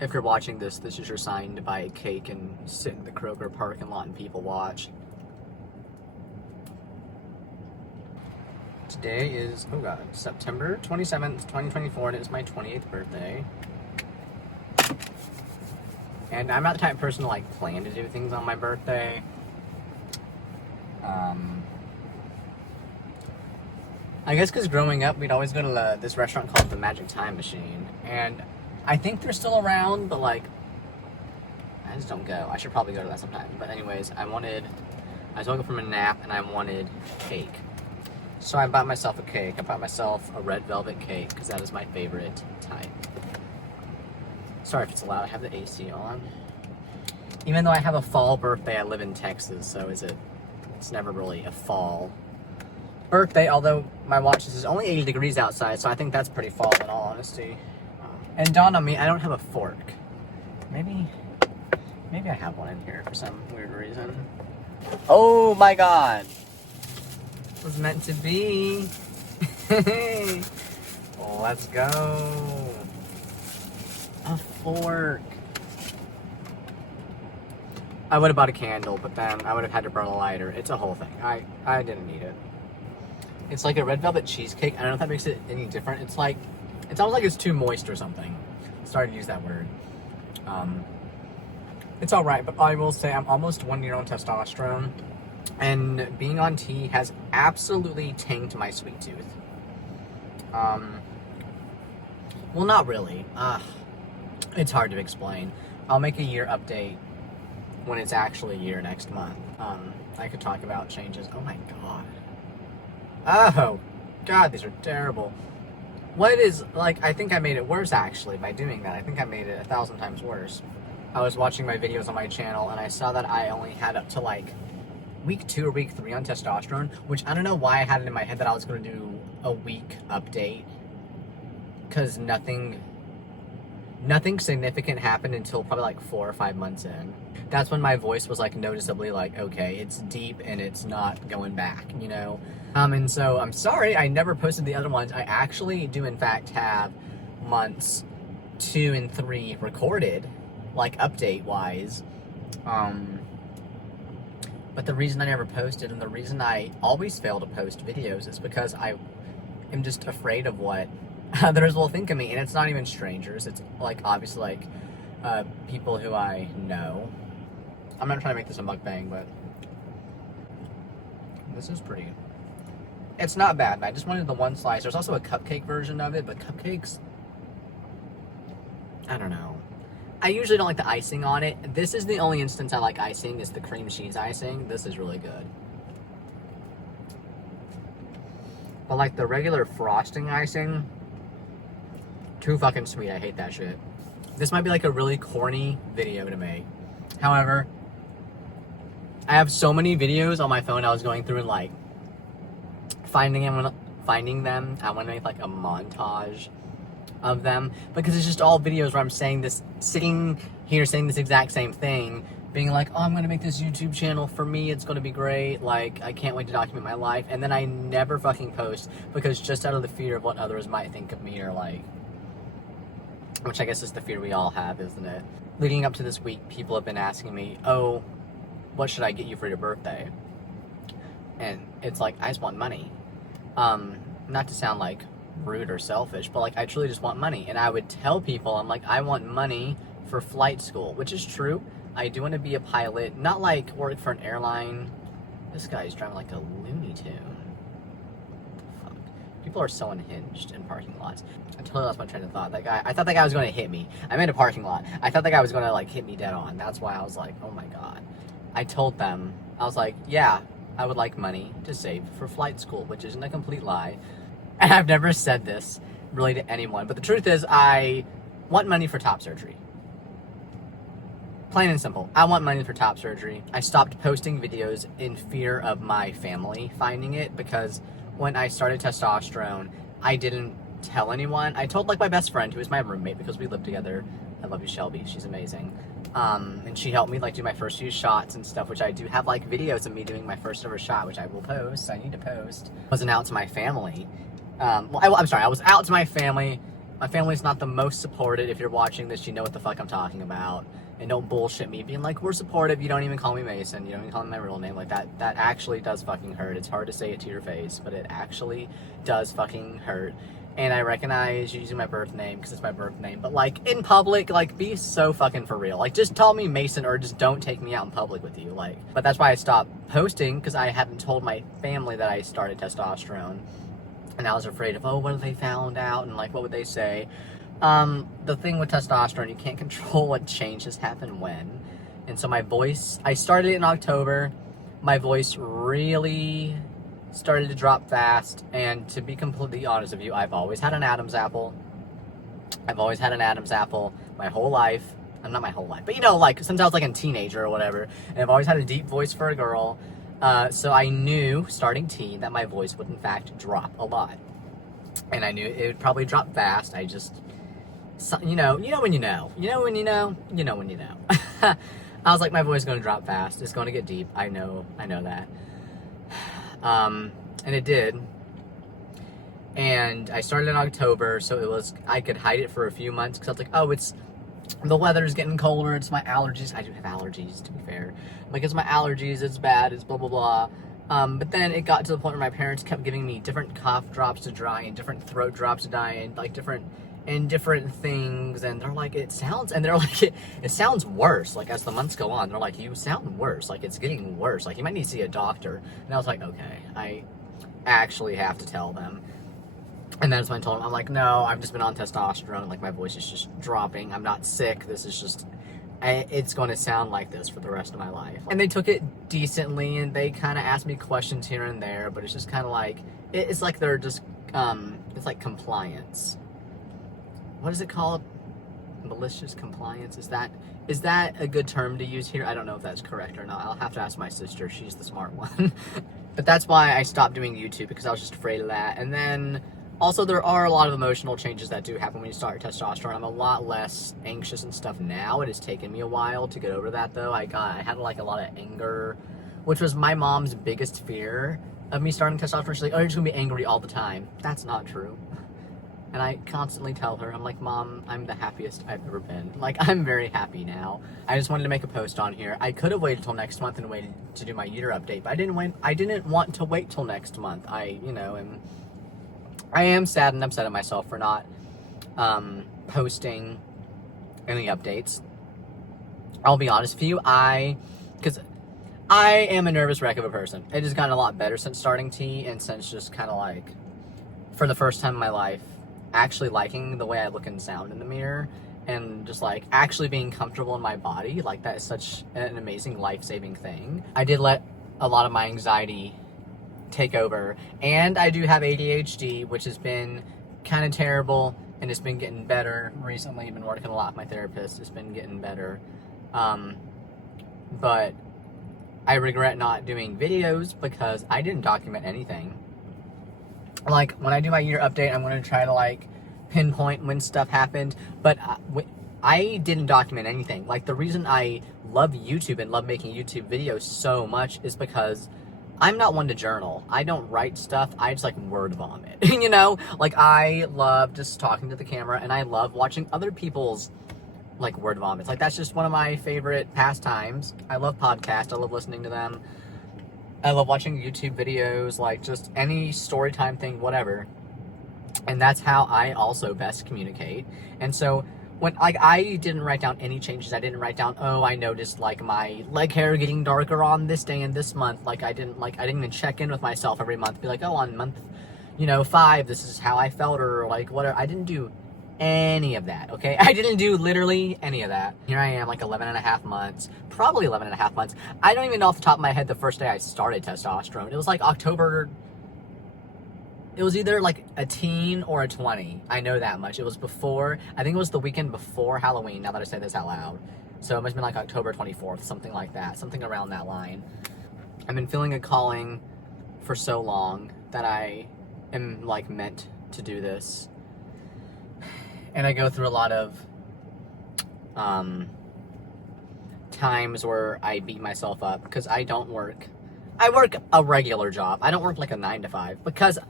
If you're watching this, this is your sign to buy a cake and sit in the Kroger parking lot and people watch. Today is, oh god, September 27th, 2024, and it is my 28th birthday. And I'm not the type of person to like plan to do things on my birthday. I guess because growing up, we'd always go to this restaurant called the Magic Time Machine. And I think they're still around, but like, I just don't go. I should probably go to that sometime. But anyways, I was woke up from a nap and I wanted cake. So I bought myself a cake. I bought myself a red velvet cake because that is my favorite type. Sorry if it's loud, I have the AC on. Even though I have a fall birthday, I live in Texas, so it's never really a fall birthday, although my watch says only 80 degrees outside, so I think that's pretty fall in all honesty. And dawned on me, I don't have a fork. Maybe I have one in here for some weird reason. Oh my god! It was meant to be. Let's go. A fork. I would have bought a candle, but then I would have had to burn a lighter. It's a whole thing. I didn't need it. It's like a red velvet cheesecake. I don't know if that makes it any different. It's almost like it's too moist or something. Sorry to use that word. It's alright, but I will say I'm almost 1 year on testosterone, and being on T has absolutely tanked my sweet tooth. Well, not really. It's hard to explain. I'll make a year update when it's actually a year next month. I could talk about changes. Oh my god. Oh god, these are terrible. What is, like, I think I made it worse actually by doing that. I think I made it 1,000 times worse. I was watching my videos on my channel and I saw that I only had up to like week 2 or week 3 on testosterone, which I don't know why I had it in my head that I was going to do a week update, because nothing significant happened until probably like 4 or 5 months in. That's when my voice was like noticeably like, okay, it's deep and it's not going back, you know? And so I'm sorry I never posted the other ones. I actually do in fact have months 2 and 3 recorded, like update wise. But the reason I never posted and the reason I always fail to post videos is because I am just afraid of what others will think of me. And it's not even strangers. It's like obviously like people who I know. I'm not trying to make this a mukbang, but this is pretty. It's not bad. I just wanted the one slice. There's also a cupcake version of it, but cupcakes, I don't know. I usually don't like the icing on it. This is the only instance I like icing, is the cream cheese icing. This is really good. But like the regular frosting icing, too fucking sweet. I hate that shit. This might be like a really corny video to make. However, I have so many videos on my phone I was going through and like finding them. I want to make like a montage of them, because it's just all videos where I'm saying this, sitting here saying this exact same thing, being like, oh, I'm going to make this YouTube channel. For me, it's going to be great. Like, I can't wait to document my life. And then I never fucking post, because just out of the fear of what others might think of me, or like, which I guess is the fear we all have, isn't it? Leading up to this week, people have been asking me, oh, what should I get you for your birthday? And it's like, I just want money. Not to sound like rude or selfish, but like I truly just want money. And I would tell people, I'm like, I want money for flight school, which is true. I do want to be a pilot, not like work for an airline. This guy's driving like a Looney Tune. Fuck. People are so unhinged in parking lots. I totally lost my train of thought. That guy, I thought that guy was going to hit me. I'm in a parking lot. I thought that guy was going to like hit me dead on. That's why I was like, oh my god. I told them, I was like, yeah, I would like money to save for flight school, which isn't a complete lie. And I've never said this really to anyone, but the truth is I want money for top surgery. Plain and simple. I want money for top surgery. I stopped posting videos in fear of my family finding it, because when I started testosterone, I didn't tell anyone. I told like my best friend, who is my roommate because we live together. I love you, Shelby. She's amazing. And she helped me like do my first few shots and stuff, which I do have like videos of me doing my first ever shot, which I will post. I need to post. Wasn't out to my family. I'm sorry, I was out to my family My family's not the most supportive. If you're watching this, you know what the fuck I'm talking about. And don't bullshit me being like, we're supportive, you don't even call me Mason, you don't even call me my real name. Like, that actually does fucking hurt. It's hard to say it to your face, but it actually does fucking hurt. And I recognize using my birth name because it's my birth name, but like, in public, like, be so fucking for real. Like, just call me Mason or just don't take me out in public with you. Like, but that's why I stopped posting, because I hadn't told my family that I started testosterone. And I was afraid of, oh, what if they found out, and like, what would they say? The thing with testosterone, you can't control what changes happen when. And so my voice, I started it in October. My voice really started to drop fast. And to be completely honest with you, I've always had an Adam's apple. I've always had an Adam's apple my whole life. Not my whole life, but you know, like, since I was like a teenager or whatever. And I've always had a deep voice for a girl. So I knew, starting teen, that my voice would in fact drop a lot. And I knew it would probably drop fast. I just, you know when you know. You know when you know, you know when you know. I was like, my voice is going to drop fast. It's going to get deep. I know that. And it did. And I started in October, so it was, I could hide it for a few months, because I was like, oh, it's, the weather's getting colder, it's my allergies. I do have allergies, to be fair. Like, it's my allergies, it's bad, it's blah, blah, blah. But then it got to the point where my parents kept giving me different cough drops to dry and different throat drops to dry and like different things, and they're like, it sounds worse, like, as the months go on. They're like, you sound worse, like, it's getting worse, like, you might need to see a doctor. And I was like, okay, I actually have to tell them. And that's when I told them, I'm like, no, I've just been on testosterone, like, my voice is just dropping, I'm not sick, this is just, it's going to sound like this for the rest of my life. And they took it decently, and they kind of asked me questions here and there, but it's just kind of like, it's like they're just, it's like compliance. What is it called? Malicious compliance? Is that a good term to use here? I don't know if that's correct or not. I'll have to ask my sister. She's the smart one. But that's why I stopped doing YouTube, because I was just afraid of that. And then also, there are a lot of emotional changes that do happen when you start testosterone. I'm a lot less anxious and stuff now. It has taken me a while to get over that, though. I had like a lot of anger, which was my mom's biggest fear of me starting testosterone. She's like, oh, you're just gonna be angry all the time. That's not true. And I constantly tell her, I'm like, Mom, I'm the happiest I've ever been. Like, I'm very happy now. I just wanted to make a post on here. I could have waited till next month and waited to do my uter update, but I didn't want to wait till next month. I am sad and upset at myself for not posting any updates. I'll be honest with you, because I am a nervous wreck of a person. It has gotten a lot better since starting T, and since just kind of like, for the first time in my life, actually liking the way I look and sound in the mirror, and just like actually being comfortable in my body. Like, that is such an amazing life-saving thing. I did let a lot of my anxiety take over, and I do have ADHD, which has been kind of terrible, and it's been getting better recently. I've been working a lot with my therapist. It's been getting better, but I regret not doing videos because I didn't document anything. Like, when I do my year update, I'm going to try to like pinpoint when stuff happened, but I didn't document anything. Like, the reason I love YouTube and love making YouTube videos so much is because I'm not one to journal. I don't write stuff. I just like word vomit, you know? Like, I love just talking to the camera, and I love watching other people's like word vomits. Like, that's just one of my favorite pastimes. I love podcasts. I love listening to them. I love watching YouTube videos, like just any story time thing, whatever. And that's how I also best communicate. And so when, like, I didn't write down any changes. I didn't write down, oh, I noticed like my leg hair getting darker on this day and this month. Like, I didn't even check in with myself every month. Be like, oh, on month, 5, this is how I felt, or like whatever. I didn't do any of that, okay? I didn't do literally any of that. Here I am, like 11 and a half months, probably 11 and a half months. I don't even know off the top of my head the first day I started testosterone. It was like October. It was either like a teen or a 20. I know that much. It was before, I think it was the weekend before Halloween, now that I say this out loud. So it must have been like October 24th, something like that, something around that line. I've been feeling a calling for so long that I am like meant to do this. And I go through a lot of times where I beat myself up because I don't work. I work a regular job. I don't work like a 9 to 5 because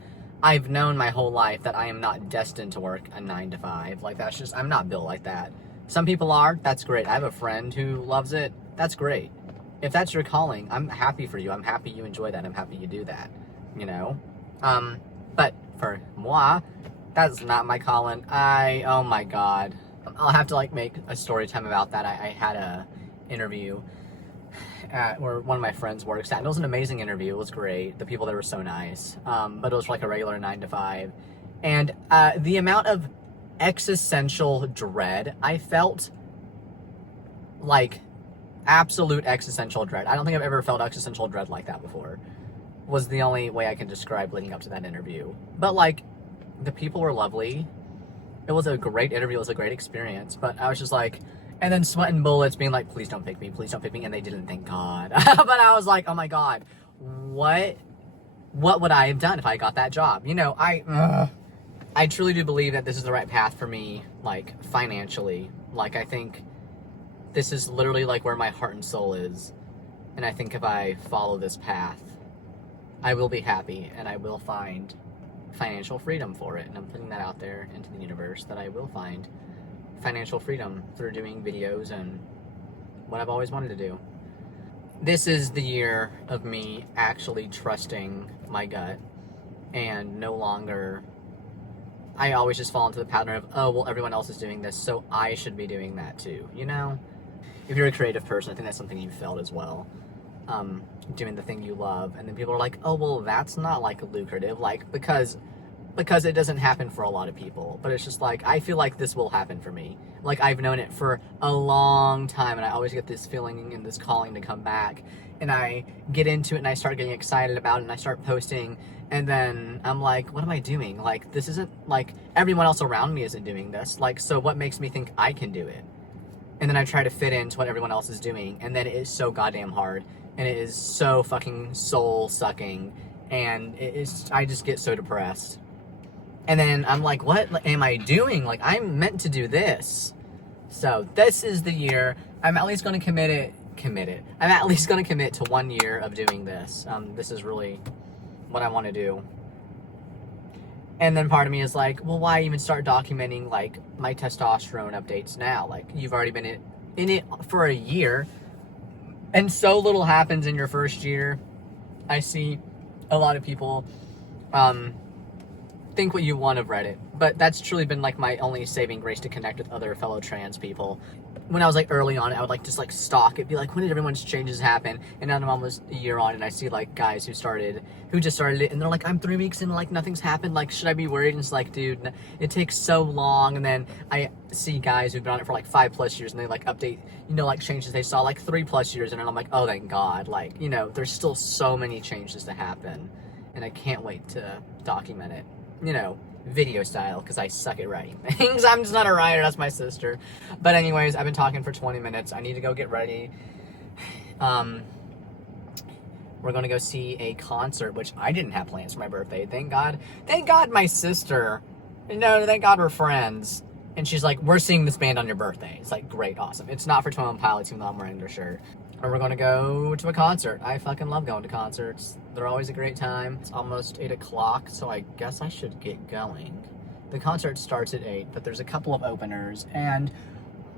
I've known my whole life that I am not destined to work a 9 to 5. Like, that's just, I'm not built like that. Some people are, that's great. I have a friend who loves it, that's great. If that's your calling, I'm happy for you. I'm happy you enjoy that. I'm happy you do that, you know? But for moi, that's not my calling. Oh my God. I'll have to like make a story time about that. I had a interview at where one of my friends works at. And it was an amazing interview. It was great. The people there were so nice. But it was like a regular 9 to 5. And the amount of existential dread I felt, like absolute existential dread. I don't think I've ever felt existential dread like that before. Was the only way I can describe leading up to that interview. But like, the people were lovely. It was a great interview. It was a great experience. But I was just like, and then sweating bullets, being like, please don't pick me, please don't pick me. And they didn't, thank God. But I was like, oh my God, what would I have done if I got that job? You know, I truly do believe that this is the right path for me, like financially. Like, I think this is literally like where my heart and soul is. And I think if I follow this path, I will be happy and I will find financial freedom for it. And I'm putting that out there into the universe, that I will find financial freedom through doing videos and what I've always wanted to do. This is the year of me actually trusting my gut and no longer, I always just fall into the pattern of, oh, well, everyone else is doing this, so I should be doing that too, you know? If you're a creative person, I think that's something you've felt as well. Doing the thing you love, and then people are like, oh, well, that's not like lucrative, like, because it doesn't happen for a lot of people. But it's just like, I feel like this will happen for me. Like, I've known it for a long time, and I always get this feeling and this calling to come back, and I get into it and I start getting excited about it and I start posting, and then I'm like, what am I doing? Like, this isn't, like, everyone else around me isn't doing this, like, so what makes me think I can do it? And then I try to fit into what everyone else is doing, and then it is so goddamn hard, and it is so fucking soul-sucking, and I just get so depressed. And then I'm like, what am I doing? Like, I'm meant to do this. So this is the year. I'm at least going to commit it. I'm at least going to commit to 1 year of doing this. This is really what I want to do. And then part of me is like, well, why even start documenting, like, my testosterone updates now? Like, you've already been in it for a year, and so little happens in your first year. I see a lot of people think what you want of Reddit, but that's truly been, like, my only saving grace to connect with other fellow trans people. When I was, like, early on, I would, like, just, like, stalk it, be like, when did everyone's changes happen? And now I'm almost a year on, and I see, like, guys who just started it, and they're like, I'm 3 weeks in, like, nothing's happened, like, should I be worried? And it's like, dude, it takes so long. And then I see guys who've been on it for, like, 5+ years, and they, like, update, you know, like, changes they saw, like, 3+ years, and I'm like, oh, thank God. Like, you know, there's still so many changes to happen, and I can't wait to document it, you know, video style, because I suck at writing things. I'm just not a writer, that's my sister. But anyways, I've been talking for 20 minutes. I need to go get ready. We're gonna go see a concert, which I didn't have plans for my birthday. Thank God my sister, thank God we're friends. And she's like, we're seeing this band on your birthday. It's like, great, awesome. It's not for 21 Pilots, even though I'm wearing their shirt. And we're gonna go to a concert. I fucking love going to concerts. They're always a great time. It's almost 8 o'clock, so I guess I should get going. The concert starts at 8, but there's a couple of openers, and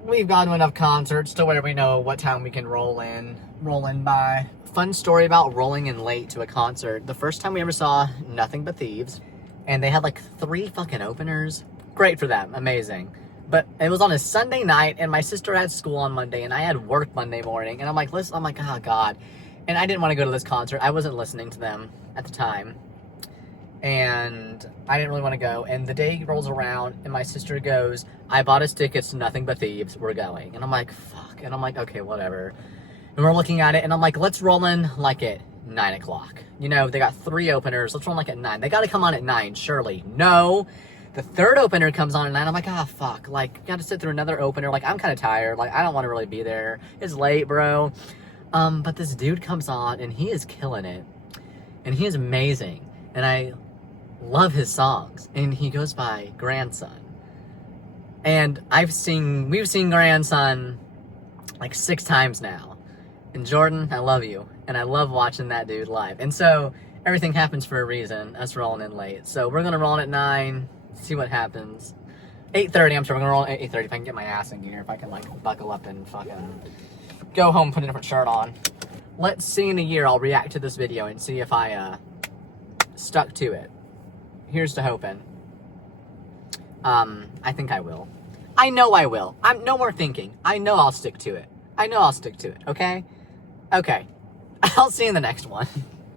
we've gone to enough concerts to where we know what time we can roll in by. Fun story about rolling in late to a concert. The first time we ever saw Nothing But Thieves, and they had like 3 fucking openers. Great for them, amazing. But it was on a Sunday night, and my sister had school on Monday, and I had work Monday morning, and I'm like, oh God. And I didn't want to go to this concert. I wasn't listening to them at the time, and I didn't really want to go. And the day rolls around, and my sister goes, I bought us tickets to Nothing But Thieves, we're going. And I'm like, fuck. And I'm like, okay, whatever. And we're looking at it, and I'm like, let's roll in like at 9 o'clock. You know, they got 3 openers. Let's roll in like at 9. They got to come on at 9, surely. No. The 3rd opener comes on at 9. I'm like, fuck. Like, got to sit through another opener. Like, I'm kind of tired. Like, I don't want to really be there. It's late, bro. But this dude comes on, and he is killing it. And he is amazing. And I love his songs. And he goes by Grandson. And we've seen Grandson like 6 times now. And Jordan, I love you. And I love watching that dude live. And so everything happens for a reason. Us rolling in late. So we're gonna roll in at 9, see what happens. 8:30, I'm sorry, we're gonna roll at 8:30 if I can get my ass in gear, if I can like buckle up and fucking go home, put a different shirt on. Let's see in a year, I'll react to this video and see if I stuck to it. Here's to hoping. I think I will. I know I will. I'm no more thinking. I know I'll stick to it. I know I'll stick to it, okay? Okay. I'll see you in the next one.